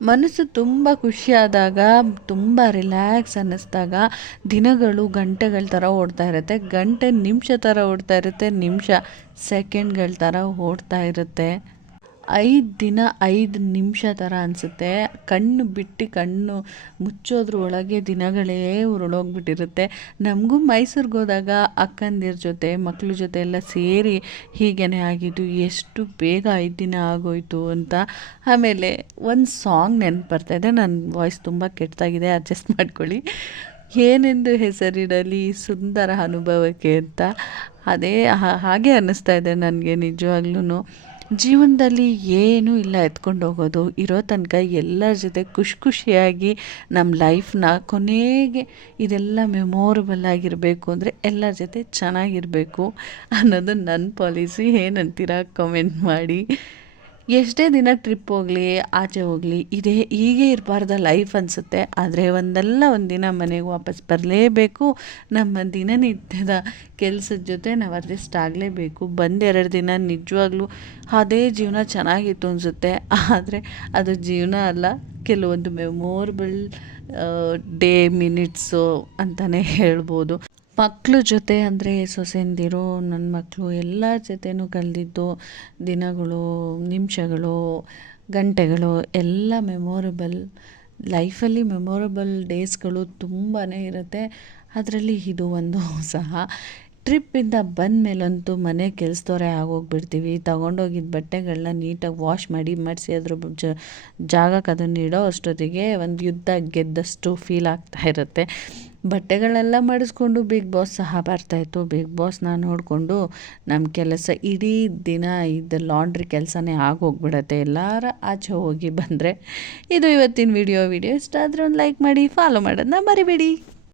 ಮನಸ್ಸು ತುಂಬ ಖುಷಿಯಾದಾಗ, ತುಂಬ ರಿಲ್ಯಾಕ್ಸ್ ಅನ್ನಿಸ್ದಾಗ ದಿನಗಳು ಗಂಟೆಗಳ ಥರ ಓಡ್ತಾ ಇರುತ್ತೆ, ಗಂಟೆ ನಿಮಿಷ ಥರ ಓಡ್ತಾ ಇರುತ್ತೆ, ನಿಮಿಷ ಸೆಕೆಂಡ್ಗಳ ಥರ ಓಡ್ತಾ ಇರುತ್ತೆ. 5 ದಿನ 5 ನಿಮಿಷ ಥರ ಅನಿಸುತ್ತೆ. ಕಣ್ಣು ಬಿಟ್ಟು ಕಣ್ಣು ಮುಚ್ಚೋದ್ರ ಒಳಗೆ ದಿನಗಳೇ ಉರುಳೋಗ್ಬಿಟ್ಟಿರುತ್ತೆ. ನಮಗೂ ಮೈಸೂರಿಗೆ ಹೋದಾಗ ಅಕ್ಕಂದಿರ ಜೊತೆ ಮಕ್ಳ ಜೊತೆ ಎಲ್ಲ ಸೇರಿ ಹೀಗೇ ಆಗಿದ್ದು, ಎಷ್ಟು ಬೇಗ 5 ದಿನ ಆಗೋಯ್ತು ಅಂತ. ಆಮೇಲೆ ಒಂದು ಸಾಂಗ್ ನೆನಪು ಬರ್ತಾಯಿದೆ. ನನ್ನ ವಾಯ್ಸ್ ತುಂಬ ಕೆಟ್ಟದಾಗಿದೆ, ಅಡ್ಜಸ್ಟ್ ಮಾಡ್ಕೊಳ್ಳಿ. ಏನೆಂದು ಹೆಸರಿಡಲಿ ಸುಂದರ ಅನುಭವಕ್ಕೆ ಅಂತ. ಅದೇ ಹಾಗೆ ಅನ್ನಿಸ್ತಾ ಇದೆ ನನಗೆ ನಿಜವಾಗ್ಲೂ. ಜೀವನದಲ್ಲಿ ಏನೂ ಇಲ್ಲ ಎತ್ಕೊಂಡು ಹೋಗೋದು, ಇರೋ ತನಕ ಎಲ್ಲರ ಜೊತೆ ಖುಷಿಯಾಗಿ ನಮ್ಮ ಲೈಫ್ನ ಕೊನೆಗೆ ಇದೆಲ್ಲ ಮೆಮೊರಬಲ್ ಆಗಿರಬೇಕು ಅಂದರೆ ಎಲ್ಲರ ಜೊತೆ ಚೆನ್ನಾಗಿರಬೇಕು ಅನ್ನೋದು ನನ್ನ ಪಾಲಿಸಿ. ಏನಂತೀರ ಕಮೆಂಟ್ ಮಾಡಿ. ಎಷ್ಟೇ ದಿನ ಟ್ರಿಪ್ ಹೋಗಲಿ, ಆಚೆ ಹೋಗಲಿ, ಹೀಗೆ ಇರಬಾರ್ದ ಲೈಫ್ ಅನಿಸುತ್ತೆ. ಆದರೆ ಒಂದು ದಿನ ಮನೆಗೆ ವಾಪಸ್ ಬರಲೇಬೇಕು. ನಮ್ಮ ದಿನನಿತ್ಯದ ಕೆಲಸದ ಜೊತೆ ನಾವು ಅಡ್ಜಸ್ಟ್ ಆಗಲೇಬೇಕು. 2 ದಿನ ನಿಜವಾಗ್ಲೂ ಅದೇ ಜೀವನ ಚೆನ್ನಾಗಿತ್ತು ಅನಿಸುತ್ತೆ. ಆದರೆ ಅದು ಜೀವನ ಅಲ್ಲ, ಕೆಲವೊಂದು ಮೆಮೊರಬಲ್ ಡೇ ಮಿನಿಟ್ಸು ಅಂತಲೇ ಹೇಳ್ಬೋದು. ಮಕ್ಕಳ ಜೊತೆ ಅಂದರೆ ಸೊಸೆಂದಿರು, ನನ್ನ ಮಕ್ಕಳು ಎಲ್ಲರ ಜೊತೆನೂ ಕಳೆದಿದ್ದು ದಿನಗಳು, ನಿಮಿಷಗಳು, ಗಂಟೆಗಳು ಎಲ್ಲ ಮೆಮೊರಬಲ್. ಲೈಫಲ್ಲಿ ಮೆಮೊರಬಲ್ ಡೇಸ್ಗಳು ತುಂಬಾ ಇರುತ್ತೆ. ಅದರಲ್ಲಿ ಇದು ಒಂದು ಸಹ. ಟ್ರಿಪ್ಪಿಂದ ಬಂದಮೇಲಂತೂ ಮನೆ ಕೆಲಸದವರೇ ಆಗೋಗ್ಬಿಡ್ತೀವಿ. ತೊಗೊಂಡೋಗಿದ್ದ ಬಟ್ಟೆಗಳನ್ನ ನೀಟಾಗಿ ವಾಶ್ ಮಾಡಿ ಮಡಿಸಿ ಅದ್ರ ಜಾಗಕ್ಕೆ ಅದನ್ನು ಇಡೋ ಅಷ್ಟೊತ್ತಿಗೆ ಒಂದು ಯುದ್ಧ ಗೆದ್ದಷ್ಟು ಫೀಲ್ ಆಗ್ತಾ ಇರುತ್ತೆ. ಬಟ್ಟೆಗಳೆಲ್ಲ ಮಡಿಸ್ಕೊಂಡು ಬಿಗ್ ಬಾಸ್ ಸಹ ಬರ್ತಾಯಿತ್ತು. ಬಿಗ್ ಬಾಸ್ನ ನೋಡಿಕೊಂಡು ನಮ್ಮ ಕೆಲಸ ಇಡೀ ದಿನ ಇದು ಲಾಂಡ್ರಿ ಕೆಲಸನೇ ಆಗೋಗ್ಬಿಡತ್ತೆ ಎಲ್ಲರ ಆಚೆ ಹೋಗಿ ಬಂದರೆ. ಇದು ಇವತ್ತಿನ ವಿಡಿಯೋ ಇಷ್ಟ ಆದರೆ ಒಂದು ಲೈಕ್ ಮಾಡಿ, ಫಾಲೋ ಮಾಡೋದನ್ನ ಮರಿಬೇಡಿ.